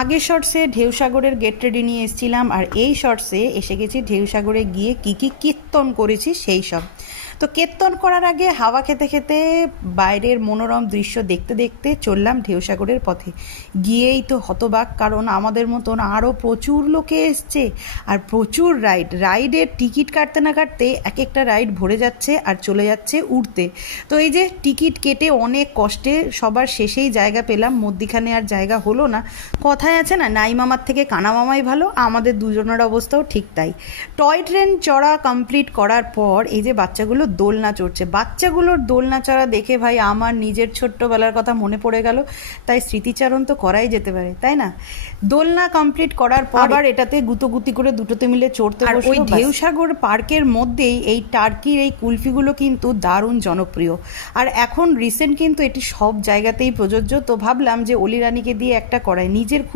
আগের শর্টসে ঢেউসাগরের get ready নিয়ে এসেছিলাম, আর এই শর্টসে এসে গেছি ঢেউসাগরে গিয়ে কী কী কীর্তন করেছি সেই সব। তো কীর্তন করার আগে হাওয়া খেতে খেতে বাইরের মনোরম দৃশ্য দেখতে দেখতে চললাম ঢেউসাগরের পথে। গিয়েই তো হতবাক, কারণ আমাদের মতন আরও প্রচুর লোকে এসছে আর প্রচুর রাইডের টিকিট কাটতে না কাটতে এক একটা রাইড ভরে যাচ্ছে আর চলে যাচ্ছে উঠতে। তো এই যে টিকিট কেটে অনেক কষ্টে সবার শেষেই জায়গা পেলাম, মধ্যিখানে আর জায়গা হলো না। কথায় আছে না, নাই মামার থেকে কানা মামাই ভালো, আমাদের দুজনের অবস্থাও ঠিক তাই। টয় ট্রেন চড়া কমপ্লিট করার পর এই যে বাচ্চাগুলো দোলনা চড়ছে, বাচ্চাগুলোর দোলনা চড়া দেখে ভাই আমার নিজের ছোট্টবেলার কথা মনে পড়ে গেল। তাই স্মৃতিচারণ তো করাই যেতে পারে, তাই না? দোলনা কমপ্লিট করার পর আবার এটাতে গুতোগুতি করে দুটোতে মিলে চড়তে বসলো। আর ওই ঢেউসাগর পার্কের মধ্যেই এই টার্কির এই কুলফিগুলো কিন্তু দারুণ জনপ্রিয়, আর এখন রিসেন্ট কিন্তু এটি সব জায়গাতেই প্রযোজ্য। তো ভাবলাম যে অলি রানীকে দিয়ে একটা করাই, নিজের